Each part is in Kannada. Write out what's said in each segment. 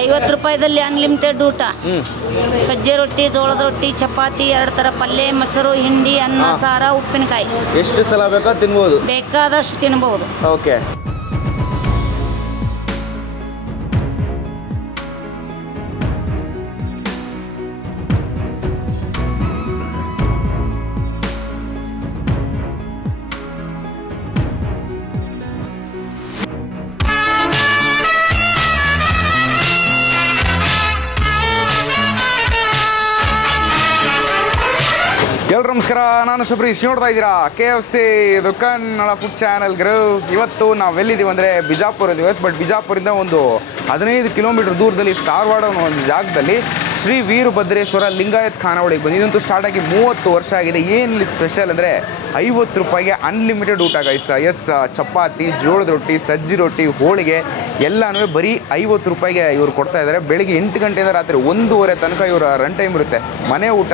50 ರೂಪಾಯಿದಲ್ಲಿ ಅನ್ಲಿಮಿಟೆಡ್ ಊಟ. ಸಜ್ಜೆ ರೊಟ್ಟಿ, ಜೋಳದ ರೊಟ್ಟಿ, ಚಪಾತಿ, 2 ಥರ ಪಲ್ಯ, ಮೊಸರು, ಹಿಂಡಿ, ಅನ್ನ, ಸಾರ, ಉಪ್ಪಿನಕಾಯಿ. ಎಷ್ಟು ಸಲ ಬೇಕಾ ತಿನ್ಬೋದು? ಬೇಕಾದಷ್ಟು ತಿನ್ಬಹುದು. ಓಕೆ. ಎಲ್ಲರೂ ನಮಸ್ಕಾರ, ನಾನು ಶಬರೀಶ್. ನೋಡ್ತಾ ಇದ್ದೀರಾ KFC ಇದು ಕನ್ನಡ ಫುಡ್ ಚಾನಲ್ ಗ್ರೂ. ಇವತ್ತು ನಾವೆಲ್ಲಿದ್ದೀವಿ ಅಂದರೆ ಬಿಜಾಪುರ ಇದ್ದೀವಿ. ಬಟ್ ಬಿಜಾಪುರದಿಂದ ಒಂದು 15 ಕಿಲೋಮೀಟರ್ ದೂರದಲ್ಲಿ ಸಾರವಾಡ ಅನ್ನೋ ಒಂದು ಜಾಗದಲ್ಲಿ ಶ್ರೀ ವೀರಭದ್ರೇಶ್ವರ ಲಿಂಗಾಯತ್ ಖಾನಾವಳಿಗೆ ಬಂದು ಇದಂತೂ ಸ್ಟಾರ್ಟ್ ಆಗಿ 30 ವರ್ಷ ಆಗಿದೆ. ಏನಿಲ್ಲಿ ಸ್ಪೆಷಲ್ ಅಂದರೆ 50 ರೂಪಾಯಿಗೆ ಅನ್ಲಿಮಿಟೆಡ್ ಊಟ ಗೈಸ್. ಎಸ್, ಚಪಾತಿ, ಜೋಳದ ರೊಟ್ಟಿ, ಸಜ್ಜಿ ರೊಟ್ಟಿ, ಹೋಳಿಗೆ ಎಲ್ಲನೂ ಬರೀ 50 ರೂಪಾಯಿಗೆ ಇವರು ಕೊಡ್ತಾ ಇದ್ದಾರೆ. ಬೆಳಿಗ್ಗೆ 8 ಗಂಟೆಯಿಂದ ರಾತ್ರಿ 1:30 ತನಕ ಇವರ ರನ್ ಟೈಮ್ ಇರುತ್ತೆ. ಮನೆ ಊಟ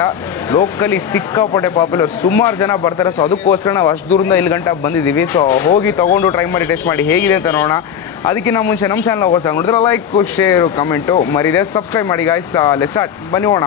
ಲೋಕಲಿ ಸಿಕ್ಕಾಪಟ್ಟೆ ಪಾಪ್ಯುಲರ್, ಸುಮಾರು ಜನ ಬರ್ತಾರೆ. ಸೊ ಅದಕ್ಕೋಸ್ಕರ ನಾವು ಅಷ್ಟು ದೂರದಿಂದ ಇಲ್ಲಿ ಗಂಟೆ ಬಂದಿದ್ದೀವಿ. ಸೊ ಹೋಗಿ ತೊಗೊಂಡು ಟ್ರೈ ಮಾಡಿ ಟೇಸ್ಟ್ ಮಾಡಿ ಹೇಗಿದೆ ಅಂತ ನೋಡೋಣ. ಅದಕ್ಕಿಂತ ಮುಂಚೆ ನಮ್ಮ ಚಾನಲ್ ಹೊಸ ನೋಡಿದ್ರೆ ಲೈಕ್, ಶೇರು, ಕಮೆಂಟು ಮರಿದೆ ಸಬ್ಸ್ಕ್ರೈಬ್ ಮಾಡಿ ಗಾಯ್ಸ್. ಲೆಟ್ಸ್ ಸ್ಟಾರ್ಟ್, ಬನ್ನಿ ಹೋಗೋಣ.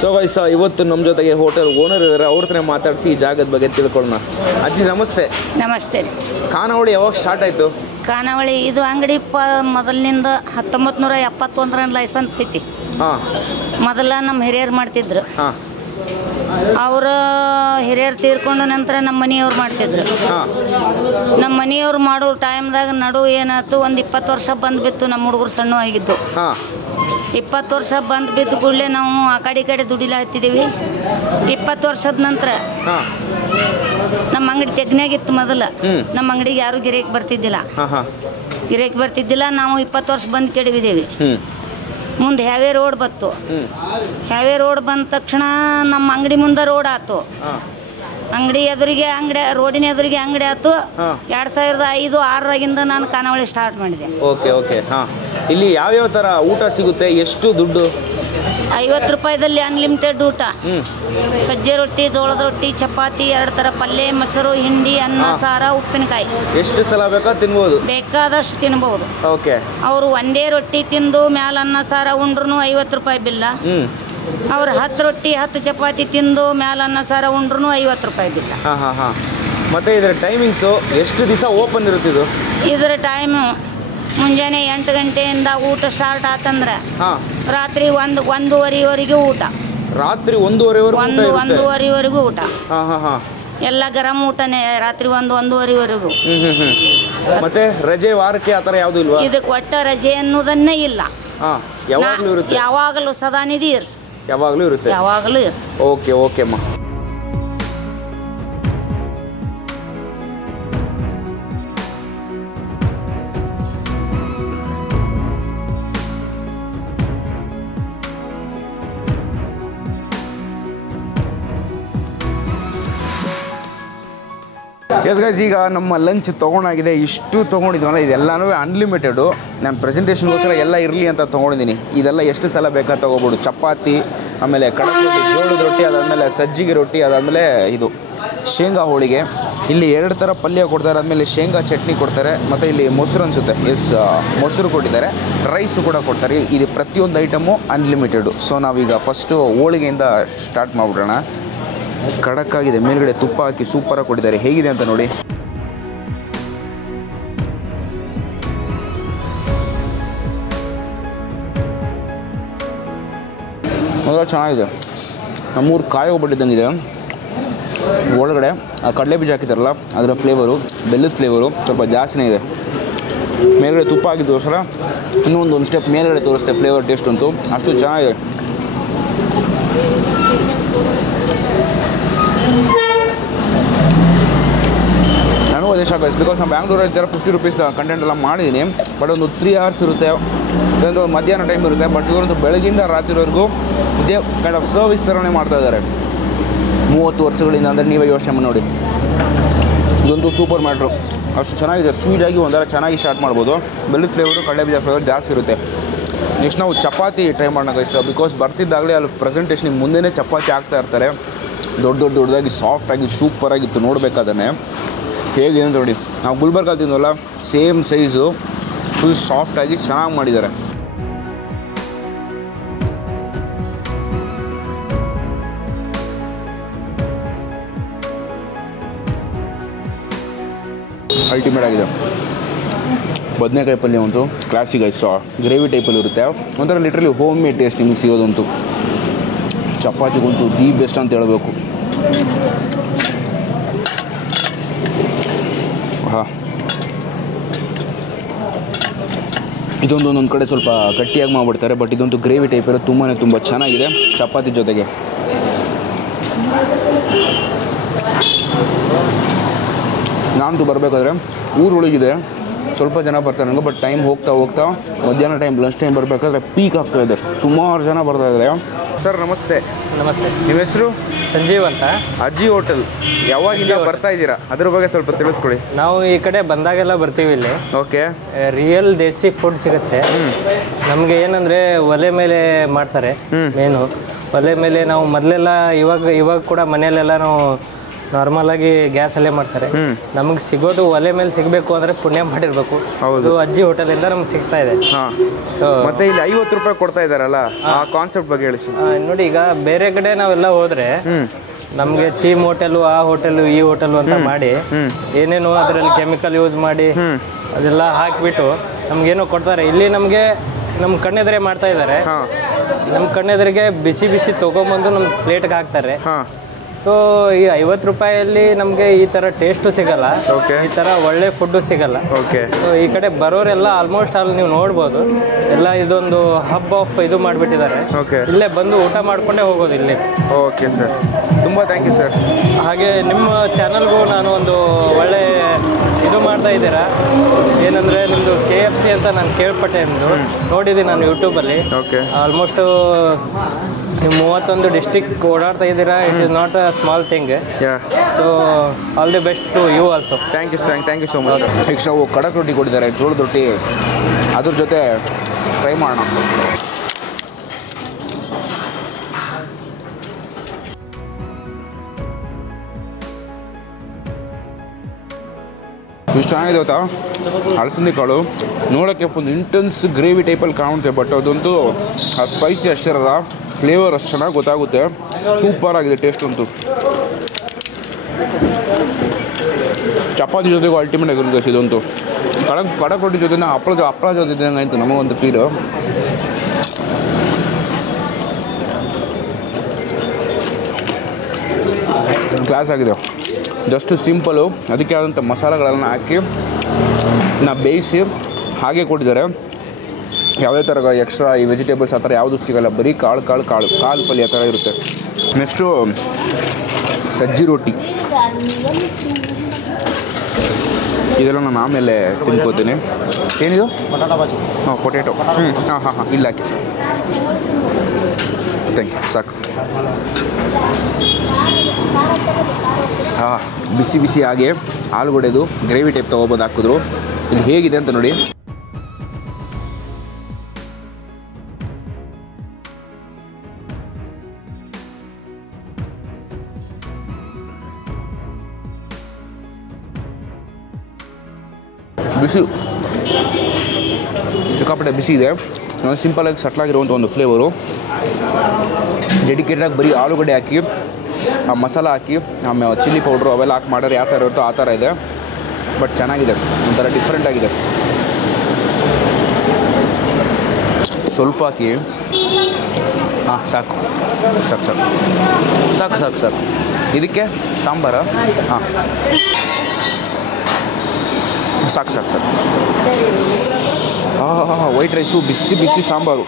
ಸೊ ಗೈಸ್, ಇವತ್ತು ನಮ್ಮ ಜೊತೆಗೆ ಹೋಟೆಲ್ ಓನರ್ ಇದ್ದಾರೆ. ಅವ್ರ ಹತ್ರ ಮಾತಾಡಿಸಿ ಈ ಜಾಗದ ಬಗ್ಗೆ ತಿಳ್ಕೊಳ್ಳೋಣ. ಅಜ್ಜಿ ನಮಸ್ತೆ. ನಮಸ್ತೆ ರೀ. ಖಾನಾವಳಿ ಯಾವಾಗ ಸ್ಟಾರ್ಟ್ ಆಯಿತು? ಖಾನಾವಳಿ ಇದು ಅಂಗಡಿ ಮೊದಲಿನಿಂದ 1971 ಲೈಸೆನ್ಸ್ ಐತಿ. ಹಾಂ. ಮೊದಲ ನಮ್ಮ ಹಿರಿಯರು ಮಾಡ್ತಿದ್ರು. ಹಾಂ. ಅವರ ಹಿರಿಯರು ತೀರ್ಕೊಂಡ ನಂತರ ನಮ್ಮ ಮನೆಯವ್ರು ಮಾಡ್ತಿದ್ರು. ಹಾಂ. ನಮ್ಮ ಮನೆಯವ್ರು ಮಾಡೋ ಟೈಮ್ದಾಗ ನಡು ಏನಾಯ್ತು, ಒಂದು 20 ವರ್ಷ ಬಂದು ಬಿತ್ತು. ನಮ್ಮ ಹುಡುಗರು ಸಣ್ಣ ಆಗಿದ್ದು. ಹಾಂ. 20 ವರ್ಷ ಬಂದು ಬಿದ್ದ ಕೂಡಲೇ ನಾವು ಆ ಕಡೆ ದುಡಿಲ ಹತ್ತಿದ್ದೀವಿ. 20 ವರ್ಷದ ನಂತರ ನಮ್ಮ ಅಂಗಡಿ ತೆಗ್ನಾಗಿತ್ತು ಮೊದಲು. ನಮ್ಮ ಅಂಗಡಿಗೆ ಯಾರು ಗಿರಾಕಿ ಬರ್ತಿದ್ದಿಲ್ಲ. ನಾವು 20 ವರ್ಷ ಬಂದು ಕೆಡವಿದ್ದೀವಿ. ಮುಂದೆ ಹ್ಯಾವೆ ರೋಡ್ ಬತ್ತು. ಹ್ಯಾವೆ ರೋಡ್ ಬಂದ ತಕ್ಷಣ ನಮ್ಮ ಅಂಗಡಿ ಮುಂದೆ ರೋಡ್ ಆಯ್ತು. ಅಂಗಡಿ ಎದುರಿಗೆ ರೋಡಿನ ಎದುರಿಗೆ ಅಂಗಡಿ ಆಯ್ತು. 2005-6 ನಾನು ಖಾನಾವಳಿ ಸ್ಟಾರ್ಟ್ ಮಾಡಿದೆ. Okay okay. ಹಾಂ. ಇಲ್ಲಿ ಯಾವ್ಯಾವ ಥರ ಊಟ ಸಿಗುತ್ತೆ? ಎಷ್ಟು ದುಡ್ಡು? 50 ರೂಪಾಯಿದಲ್ಲಿ ಅನ್ಲಿಮಿಟೆಡ್ ಊಟ. ಸಜ್ಜೆ ರೊಟ್ಟಿ, ಜೋಳದ ರೊಟ್ಟಿ, ಚಪಾತಿ, 2 ಥರ ಪಲ್ಯ, ಮೊಸರು, ಹಿಂಡಿ, ಅನ್ನ, ಸಾರ, ಉಪ್ಪಿನಕಾಯಿ. ಎಷ್ಟು ಸಲ ಬೇಕಾ ತಿನ್ಬೋದು? ಬೇಕಾದಷ್ಟು ತಿನ್ಬಹುದು. ಓಕೆ. ಅವರು ಒಂದೇ ರೊಟ್ಟಿ ತಿಂದು ಮ್ಯಾಲ ಅನ್ನ ಸಾರ ಉಂಡ್ರು 50 ರೂಪಾಯಿ ಬಿಲ್ಲ. ಅವ್ರು 10 ರೊಟ್ಟಿ 10 ಚಪಾತಿ ತಿಂದು ಮ್ಯಾಲ ಅನ್ನ ಸಾರ ಉಂಡ್ರು 50 ರೂಪಾಯಿ ಬಿಲ್ಲ. ಹಾಂ ಹಾಂ ಹಾಂ. ಮತ್ತು ಇದರ ಟೈಮಿಂಗ್ಸು ಎಷ್ಟು ದಿವಸ ಓಪನ್ ಇರುತ್ತಿದ್ದು? ಇದರ ಟೈಮು ಮುಂಜಾನೆ 8 ಗಂಟೆಯಿಂದ ಊಟ ಸ್ಟಾರ್ಟ್ ಆತಂದ್ರೆ ರಾತ್ರಿ 1-1:30ವರೆಗೂ ಊಟ. ರಾತ್ರಿ 1:30ವರೆಗೂ ಊಟ. ಎಲ್ಲ ಗರಂ ಊಟನೇ. ರಾತ್ರಿ 1-1:30ವರೆಗೂ. ಮತ್ತೆ ರಜೆ ವಾರಕ್ಕೆ ಆ ಥರ ಯಾವುದೂ ಇಲ್ವಾ? ಇದಕ್ಕೆ ಒಟ್ಟ ರಜೆ ಅನ್ನೋದನ್ನೇ ಇಲ್ಲ. ಯಾವಾಗಲೂ ಇರುತ್ತೆ. ಯಾವಾಗಲೂ ಸದಾನಿಧಿ ಇರುತ್ತೆ. ಯಾವಾಗಲೂ ಇರುತ್ತೆ. ಯಾವಾಗಲೂ ಇರುತ್ತೆ. ಓಕೆ ಓಕೆ ಅಮ್ಮ. ಎಸ್ ಗೈಸ್, ಈಗ ನಮ್ಮ ಲಂಚ್ ತೊಗೊಂಡಾಗಿದೆ. ಇಷ್ಟು ತೊಗೊಂಡಿದ್ವಲ್ಲ, ಇದೆಲ್ಲನೂ ಅನ್ಲಿಮಿಟೆಡು. ನಾನು ಪ್ರೆಸೆಂಟೇಷನ್ಗೋಸ್ಕರ ಎಲ್ಲ ಇರಲಿ ಅಂತ ತೊಗೊಂಡಿದ್ದೀನಿ. ಇದೆಲ್ಲ ಎಷ್ಟು ಸಲ ಬೇಕಾ ತೊಗೋಬೋದು. ಚಪಾತಿ, ಆಮೇಲೆ ಕಡಲೆ ರೊಟ್ಟಿ, ಜೋಳದ ರೊಟ್ಟಿ, ಅದಾದಮೇಲೆ ಸಜ್ಜಿಗೆ ರೊಟ್ಟಿ, ಅದಾದಮೇಲೆ ಇದು ಶೇಂಗಾ ಹೋಳಿಗೆ. ಇಲ್ಲಿ 2 ಥರ ಪಲ್ಯ ಕೊಡ್ತಾರೆ. ಆದಮೇಲೆ ಶೇಂಗಾ ಚಟ್ನಿ ಕೊಡ್ತಾರೆ. ಮತ್ತು ಇಲ್ಲಿ ಮೊಸರು ಅನಿಸುತ್ತೆ. ಮೊಸರು ಕೊಟ್ಟಿದ್ದಾರೆ. ರೈಸು ಕೂಡ ಕೊಡ್ತಾರೆ. ಇದು ಪ್ರತಿಯೊಂದು ಐಟಮು ಅನ್ಲಿಮಿಟೆಡು. ಸೊ ನಾವೀಗ ಫಸ್ಟು ಹೋಳಿಗೆಯಿಂದ ಸ್ಟಾರ್ಟ್ ಮಾಡಿಬಿಡೋಣ. ಕಡಕ್ಕಾಗಿದೆ, ಮೇಲ್ಗಡೆ ತುಪ್ಪ ಹಾಕಿ ಸೂಪರಾಗಿ ಕೊಟ್ಟಿದ್ದಾರೆ. ಹೇಗಿದೆ ಅಂತ ನೋಡಿ. ಮೊದಲ ಚೆನ್ನಾಗಿದೆ. ನಮ್ಮೂರು ಕಾಯಿ ಹೋಗ್ಬಿಟ್ಟಿದ್ದಂಗಿದೆ. ಒಳಗಡೆ ಆ ಕಡಲೆ ಬೀಜ ಹಾಕಿದ್ದಾರಲ್ಲ, ಅದರ ಫ್ಲೇವರು, ಬೆಲ್ಲದ ಫ್ಲೇವರು ಸ್ವಲ್ಪ ಜಾಸ್ತಿನೇ ಇದೆ. ಮೇಲ್ಗಡೆ ತುಪ್ಪ ಹಾಕಿದ್ದೋಸ್ಕರ ಇನ್ನೊಂದು ಸ್ಟೆಪ್ ಮೇಲ್ಗಡೆ ತೋರಿಸುತ್ತೆ ಫ್ಲೇವರ್ ಟೇಸ್ಟ್ ಅಂತೂ. ಅಷ್ಟು ಚೆನ್ನಾಗಿದೆ. ದೇಶ ಗೈಸ್. ಬಿಕಾಸ್ ನಾನು ಬ್ಯಾಂಗ್ಳೂರಲ್ಲಿ ಇದ್ದಾರೆ 50 ರೂಪೀಸ್ ಕಂಟೆಂಟ್ ಎಲ್ಲ ಮಾಡಿದ್ದೀನಿ. ಬಟ್ ಒಂದು 3 hours ಇರುತ್ತೆ, ಇದೊಂದು ಮಧ್ಯಾಹ್ನ ಟೈಮ್ ಇರುತ್ತೆ. ಬಟ್ ಇವರೊಂದು ಬೆಳಗಿಂದ ರಾತ್ರಿವರೆಗೂ ಇದೇ ಕೈಂಡ್ ಆಫ್ ಸರ್ವಿಸ್ ಥರನೇ ಮಾಡ್ತಾ ಇದ್ದಾರೆ 30 ವರ್ಷಗಳಿಂದ. ಅಂದರೆ ನೀವೇ ಯೋಚನೆ ಮಾಡಿ ನೋಡಿ. ಇದೊಂದು ಸೂಪರ್ ಮ್ಯಾಟ್ರು, ಅಷ್ಟು ಚೆನ್ನಾಗಿದೆ. ಸ್ವೀಟಾಗಿ ಒಂಥರ ಚೆನ್ನಾಗಿ ಸ್ಟಾರ್ಟ್ ಮಾಡ್ಬೋದು. ಬೆಲ್ಲದ ಫ್ಲೇವರು, ಕಡಲೆ ಬೀಜ ಫ್ಲೇವರ್ ಜಾಸ್ತಿ ಇರುತ್ತೆ. ನೆಕ್ಸ್ಟ್ ನಾವು ಚಪಾತಿ ಟ್ರೈ ಮಾಡೋಣ ಗೈಸ್. ಬಿಕಾಸ್ ಬರ್ತಿದ್ದಾಗಲೇ ಅಲ್ಲಿ ಪ್ರೆಸೆಂಟೇಷನ್ ಮುಂದೆನೇ ಚಪಾತಿ ಹಾಕ್ತಾ ಇರ್ತಾರೆ. ದೊಡ್ಡದಾಗಿ ಸಾಫ್ಟಾಗಿ ಸೂಪರಾಗಿತ್ತು ನೋಡಬೇಕಾದ್ರೆ. ಹೇಗೆ ಅಂತ ನೋಡಿ, ನಾವು ಗುಲ್ಬರ್ಗ ತಿಂದವಲ್ಲ ಸೇಮ್ ಸೈಜು, ಫುಲ್ ಸಾಫ್ಟಾಗಿ ಚೆನ್ನಾಗಿ ಮಾಡಿದ್ದಾರೆ. ಅಲ್ಟಿಮೇಟ್ ಆಗಿದೆ. ಬದನೆಕಾಯಿ ಪಲ್ಯ ಅಂತೂ ಕ್ಲಾಸಿಕ್ ಐಸ್, ಗ್ರೇವಿ ಟೈಪಲ್ಲಿ ಇರುತ್ತೆ. ಒಂಥರ ಲಿಟ್ರಲಿ ಹೋಮ್ ಮೇಡ್ ಟೇಸ್ಟ್ ನಿಮಗೆ ಸಿಗೋದಂತೂ. ಚಪಾತಿಗಂತೂ ದಿ ಬೆಸ್ಟ್ ಅಂತ ಹೇಳಬೇಕು. ಹಾಂ, ಇದೊಂದು ಒಂದೊಂದು ಕಡೆ ಸ್ವಲ್ಪ ಗಟ್ಟಿಯಾಗಿ ಮಾಡಿಬಿಡ್ತಾರೆ. ಬಟ್ ಇದಂತೂ ಗ್ರೇವಿ ಟೈಪ್ ಇರೋದು ತುಂಬ ಚೆನ್ನಾಗಿದೆ ಚಪಾತಿ ಜೊತೆಗೆ. ನಾನಂತೂ ಬರಬೇಕಾದ್ರೆ ಊರೊಳಗಿದೆ, ಸ್ವಲ್ಪ ಜನ ಬರ್ತಾರೆ ನನಗೆ. ಬಟ್ ಟೈಮ್ ಹೋಗ್ತಾ ಮಧ್ಯಾಹ್ನ ಟೈಮ್ ಲಂಚ್ ಟೈಮ್ ಬರಬೇಕಾದ್ರೆ ಪೀಕ್ ಆಗ್ತಾಯಿದೆ, ಸುಮಾರು ಜನ ಬರ್ತಾಯಿದ್ದಾರೆ. ಸರ್ ನಮಸ್ತೆ. ನಮಸ್ತೆ. ನಿಮ್ಮ ಹೆಸರು? ಸಂಜೀವ್ ಅಂತ. ಅಜ್ಜಿ ಹೋಟೆಲ್ ಯಾವಾಗಿಂದ ಬರ್ತಾ ಇದ್ದೀರಾ, ಅದ್ರ ಬಗ್ಗೆ ಸ್ವಲ್ಪ ತಿಳಿಸ್ಕೊಡಿ. ನಾವು ಈ ಕಡೆ ಬಂದಾಗೆಲ್ಲ ಬರ್ತೀವಿ. ಇಲ್ಲಿ ಓಕೆ, ರಿಯಲ್ ದೇಸಿ ಫುಡ್ ಸಿಗುತ್ತೆ. ನಮಗೆ ಏನಂದರೆ ಒಲೆ ಮೇಲೆ ಮಾಡ್ತಾರೆ ಮೇನು. ಒಲೆ ಮೇಲೆ ನಾವು ಮೊದಲೆಲ್ಲ ಇವಾಗ ಕೂಡ ಮನೆಯಲ್ಲೆಲ್ಲ ನಾವು ನಾರ್ಮಲ್ ಆಗಿ ಗ್ಯಾಸಲ್ಲೇ ಮಾಡ್ತಾರೆ. ನಮಗೆ ಸಿಗೋದು ಒಲೆ ಮೇಲೆ ಸಿಗಬೇಕು ಅಂದರೆ ಪುಣ್ಯ ಮಾಡಿರ್ಬೇಕು. ಹೌದು, ಅಜ್ಜಿ ಹೋಟೆಲಿಂದ ನಮ್ಗೆ ಸಿಗ್ತಾ ಇದೆ. ಸೊ ಮತ್ತೆ ಇಲ್ಲಿ 50 ರೂಪಾಯಿ ಕೊಡ್ತಾ ಇದ್ದಾರಲ್ಲ, ಆ ಕಾನ್ಸೆಪ್ಟ್ ಬಗ್ಗೆ ಹೇಳಿ. ನೋಡಿ, ಈಗ ಬೇರೆ ಕಡೆ ನಾವೆಲ್ಲ ಹೋದ್ರೆ ನಮಗೆ ಥೀಮ್ ಹೋಟೆಲು, ಆ ಹೋಟೆಲು, ಈ ಹೋಟೆಲು ಅಂತ ಮಾಡಿ ಏನೇನು ಅದರಲ್ಲಿ ಕೆಮಿಕಲ್ ಯೂಸ್ ಮಾಡಿ ಅದೆಲ್ಲ ಹಾಕಿಬಿಟ್ಟು ನಮ್ಗೇನೋ ಕೊಡ್ತಾರೆ. ಇಲ್ಲಿ ನಮಗೆ ನಮ್ಮ ಕಣ್ಣೆದುರೇ ಮಾಡ್ತಾ ಇದ್ದಾರೆ. ನಮ್ಮ ಕಣ್ಣೆದುರಿಗೆ ಬಿಸಿ ತೊಗೊಂಬಂದು ನಮ್ಮ ಪ್ಲೇಟ್ಗೆ ಹಾಕ್ತಾರೆ. ಸೊ ಈ 50 ರೂಪಾಯಲ್ಲಿ ನಮಗೆ ಈ ಥರ ಟೇಸ್ಟು ಸಿಗಲ್ಲ, ಈ ಥರ ಒಳ್ಳೆ ಫುಡ್ಡು ಸಿಗಲ್ಲ. ಸೊ ಈ ಕಡೆ ಬರೋರೆಲ್ಲ ಆಲ್ಮೋಸ್ಟ್ ಅಲ್ಲಿ ನೀವು ನೋಡ್ಬೋದು ಎಲ್ಲ ಇದೊಂದು ಹಬ್ ಆಫ್ ಇದು ಮಾಡಿಬಿಟ್ಟಿದ್ದಾರೆ. ಇಲ್ಲೇ ಬಂದು ಊಟ ಮಾಡ್ಕೊಂಡೇ ಹೋಗೋದು ಇಲ್ಲಿ. ಓಕೆ ಸರ್, ತುಂಬ ಥ್ಯಾಂಕ್ ಯು ಸರ್. ಹಾಗೆ ನಿಮ್ಮ ಚಾನಲ್ಗೂ ನಾನು ಒಂದು ಒಳ್ಳೆ ಇದು ಮಾಡ್ತಾ ಇದ್ದೀರಾ. ಏನಂದರೆ ನಿಮ್ಮದು KFC ಅಂತ ನಾನು ಕೇಳ್ಪಟ್ಟೆ, ನಿಮ್ಮದು ನೋಡಿದ್ದೀನಿ ನಾನು ಯೂಟ್ಯೂಬಲ್ಲಿ. ಆಲ್ಮೋಸ್ಟು ನೀವು 31 ಡಿಸ್ಟಿಕ್ ಓಡಾಡ್ತಾ ಇದ್ದೀರಾ. It is not a small thing. So all the best to you also. Thank you so much. Next ನಾವು ಕಡಕ್ ರೊಟ್ಟಿ ಕೊಟ್ಟಿದ್ದಾರೆ, ಜೋಳದ ರೊಟ್ಟಿ. ಅದ್ರ ಜೊತೆ ಟ್ರೈ ಮಾಡೋಣ. ಇಷ್ಟು ಚೆನ್ನಾಗಿದೆ ಗೊತ್ತಾ. ಅಲಸಂದಿ ಕಾಳು ನೋಡೋಕ್ಕೆ ಫುಲ್ ಇಂಟೆನ್ಸ್ ಗ್ರೇವಿ ಟೈಪಲ್ಲಿ ಕಾಣುತ್ತೆ. ಬಟ್ ಅದಂತೂ ಆ ಸ್ಪೈಸಿ ಅಷ್ಟಿರಲ್ಲ, ಫ್ಲೇವರ್ ಅಷ್ಟು ಚೆನ್ನಾಗಿ ಗೊತ್ತಾಗುತ್ತೆ. ಸೂಪರ್ ಆಗಿದೆ ಟೇಸ್ಟ್ ಅಂತೂ. ಚಪಾತಿ ಜೊತೆಗೂ ಅಲ್ಟಿಮೇಟ್ ಆಗಿರುತ್ತೆ ಇದಂತೂ. ಕಡಕ್ ರೊಟ್ಟಿ ಜೊತೆ ಹಪ್ಪಳ ಜೊತೆ ಇದ್ದಂಗೆ ಆಯಿತು ನಮಗೊಂದು ಫೀಲು. ಕ್ಲಾಸ್ ಆಗಿದೆ. ಜಸ್ಟ್ ಸಿಂಪಲು, ಅದಕ್ಕೆ ಆದಂಥ ಮಸಾಲೆಗಳನ್ನು ಹಾಕಿ ಬೇಯಿಸಿ ಹಾಗೆ ಕೊಟ್ಟಿದ್ದಾರೆ. ಯಾವುದೇ ಥರ ಎಕ್ಸ್ಟ್ರಾ ಈ ವೆಜಿಟೇಬಲ್ಸ್ ಆ ಥರ ಯಾವುದೂ ಸಿಗೋಲ್ಲ, ಬರೀ ಕಾಳು ಪಲ್ಯ ಆ ಥರ ಇರುತ್ತೆ. ನೆಕ್ಸ್ಟು ಸಜ್ಜಿ ರೊಟ್ಟಿ, ಇದೆಲ್ಲ ನಾನು ಆಮೇಲೆ ತಿನ್ಕೋತೀನಿ. ಏನಿದು? ಬಟಾಟಾ ಬಾಜಿ. ಪೊಟೇಟೊ. ಹಾಂ ಇಲ್ಲ ಹಾಕಿ ಸರ್. ಥ್ಯಾಂಕ್ ಯು, ಸಾಕು. ಬಿಸಿ ಹಾಗೆ ಆಲೂಗಡ್ಡೆದು ಗ್ರೇವಿ ಟೈಪ್ ತೊಗೊಬಂದು ಹಾಕಿದ್ರು. ಇಲ್ಲಿ ಹೇಗಿದೆ ಅಂತ ನೋಡಿ. ಬಿಸಿ, ಸಿಕ್ಕಾಪಟ್ಟೆ ಬಿಸಿ ಇದೆ. ಸಿಂಪಲಾಗಿ ಸಟ್ಲಾಗಿರುವಂಥ ಒಂದು ಫ್ಲೇವರು. ಡೆಡಿಕೇಟಾಗಿ ಬರೀ ಆಲೂಗಡ್ಡೆ ಹಾಕಿ, ಆ ಮಸಾಲ ಹಾಕಿ, ಆಮೇಲೆ ಚಿಲ್ಲಿ ಪೌಡ್ರು ಅವೆಲ್ಲ ಹಾಕಿ ಮಾಡೋರು ಯಾವ ಥರ ಇರುತ್ತೋ ಆ ಥರ ಇದೆ. ಬಟ್ ಚೆನ್ನಾಗಿದೆ, ಒಂಥರ ಡಿಫ್ರೆಂಟ್ ಆಗಿದೆ. ಸ್ವಲ್ಪ ಹಾಕಿ. ಸಾಕು. ಇದಕ್ಕೆ ಸಾಂಬಾರು. ಸಾಕು. ವೈಟ್ ರೈಸು, ಬಿಸಿ ಸಾಂಬಾರು.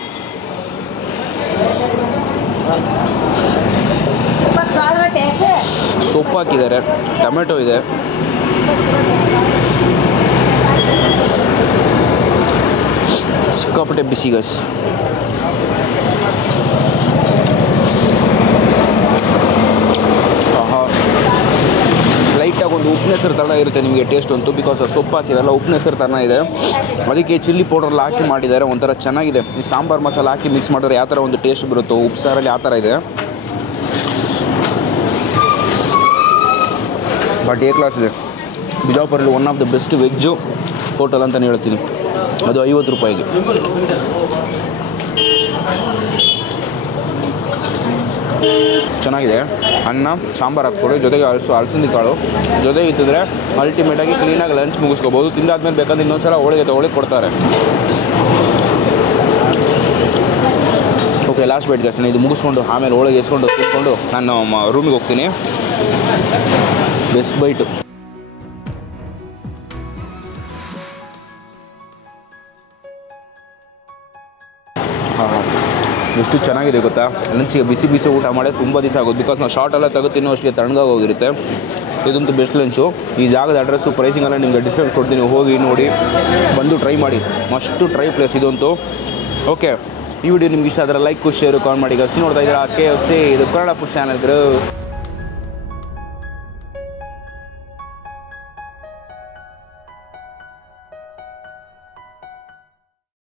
ಸೊಪ್ಪು ಹಾಕಿದ್ದಾರೆ, ಟೊಮೆಟೊ ಇದೆ. ಸಿಕ್ಕಾಪಟ್ಟೆ ಬಿಸಿ ಗೈಸ್. ಲೈಟಾಗಿ ಒಂದು ಉಪ್ಪಿನೆಸರು ಥರ ಇರುತ್ತೆ ನಿಮಗೆ ಟೇಸ್ಟ್ ಅಂತೂ, ಬಿಕಾಸ್ ಸೊಪ್ಪು ಹಾಕಿದಾರಲ್ಲ ಉಪ್ಪಿನೆಸರು ಥರ ಇದೆ. ಅದಕ್ಕೆ ಚಿಲ್ಲಿ ಪೌಡ್ರೆಲ್ಲ ಹಾಕಿ ಮಾಡಿದ್ದಾರೆ, ಒಂಥರ ಚೆನ್ನಾಗಿದೆ. ಈ ಸಾಂಬಾರು ಮಸಾಲ ಹಾಕಿ ಮಿಕ್ಸ್ ಮಾಡಿದ್ರೆ ಯಾವ ಥರ ಒಂದು ಟೇಸ್ಟ್ ಬರುತ್ತೋ ಉಪ್ಪು ಸಾರಲ್ಲಿ ಆ ಥರ ಇದೆ. ಬಟ್ ಎ ಕ್ಲಾಸ್ ಇದೆ. ಬಿಜಾಪುರಲ್ಲಿ one of the best veg hotel ಅಂತಲೇ ಹೇಳ್ತೀನಿ. ಅದು 50 ರೂಪಾಯಿಗೆ. ಚೆನ್ನಾಗಿದೆ. ಅನ್ನ ಸಾಂಬಾರು ಹಾಕ್ತಾರೆ, ಜೊತೆಗೆ ಅಲಸಂದಿ ಕಾಳು ಜೊತೆಗೆ ಇದ್ದಿದ್ರೆ ಅಲ್ಟಿಮೇಟಾಗಿ ಕ್ಲೀನಾಗಿ ಲಂಚ್ ಮುಗಿಸ್ಕೋಬೋದು. ತಿಂದಾದ್ಮೇಲೆ ಬೇಕಾದ್ರೆ ಇನ್ನೊಂದು ಸಲ ಹೋಳಿಗೆ ಕೊಡ್ತಾರೆ. Okay, last bite guys. ಇದು ಮುಗಿಸ್ಕೊಂಡು ಆಮೇಲೆ ಹೋಳಿಗೆ ಎಸ್ಕೊಂಡು ತಿಳ್ಕೊಂಡು ನಾನು ರೂಮಿಗೆ ಹೋಗ್ತೀನಿ. Best bite. ಎಷ್ಟು ಚೆನ್ನಾಗಿದೆ ಗೊತ್ತಾ. ಲಂಚಿಗೆ ಬಿಸಿ ಊಟ ಮಾಡಿ ತುಂಬ ದಿವಸ ಆಗೋದು, ಬಿಕಾಸ್ ನಾವು ಶಾರ್ಟ್ ಎಲ್ಲ ತೆಗೆದು ತಿನ್ನೋ ಅಷ್ಟಿಗೆ ತಣ್ಣಗಾಗಿ ಹೋಗಿರುತ್ತೆ. ಇದಂತೂ ಬೆಸ್ಟ್ ಲಂಚು. ಈ ಜಾಗದ ಅಡ್ರೆಸ್ಸು ಪ್ರೈಸಿಂಗ್ ಎಲ್ಲ ನಿಮಗೆ ಡಿಸ್ಕೌಂಟ್ ಕೊಡ್ತೀನಿ, ಹೋಗಿ ನೋಡಿ ಬಂದು ಟ್ರೈ ಮಾಡಿ. ಮಸ್ಟು ಟ್ರೈ ಪ್ಲೇಸ್ ಇದಂತೂ. ಓಕೆ, ಈ ವಿಡಿಯೋ ನಿಮ್ಗೆ ಇಷ್ಟ ಆದರೆ ಲೈಕ್ ಶೇರು ಕಾಮೆಂಟ್ ಮಾಡಿ. ನೋಡ್ತಾ ಇದ್ದೀರಾ KFC, ಇದು ಕನ್ನಡ ಫುಡ್ ಚಾನಲ್.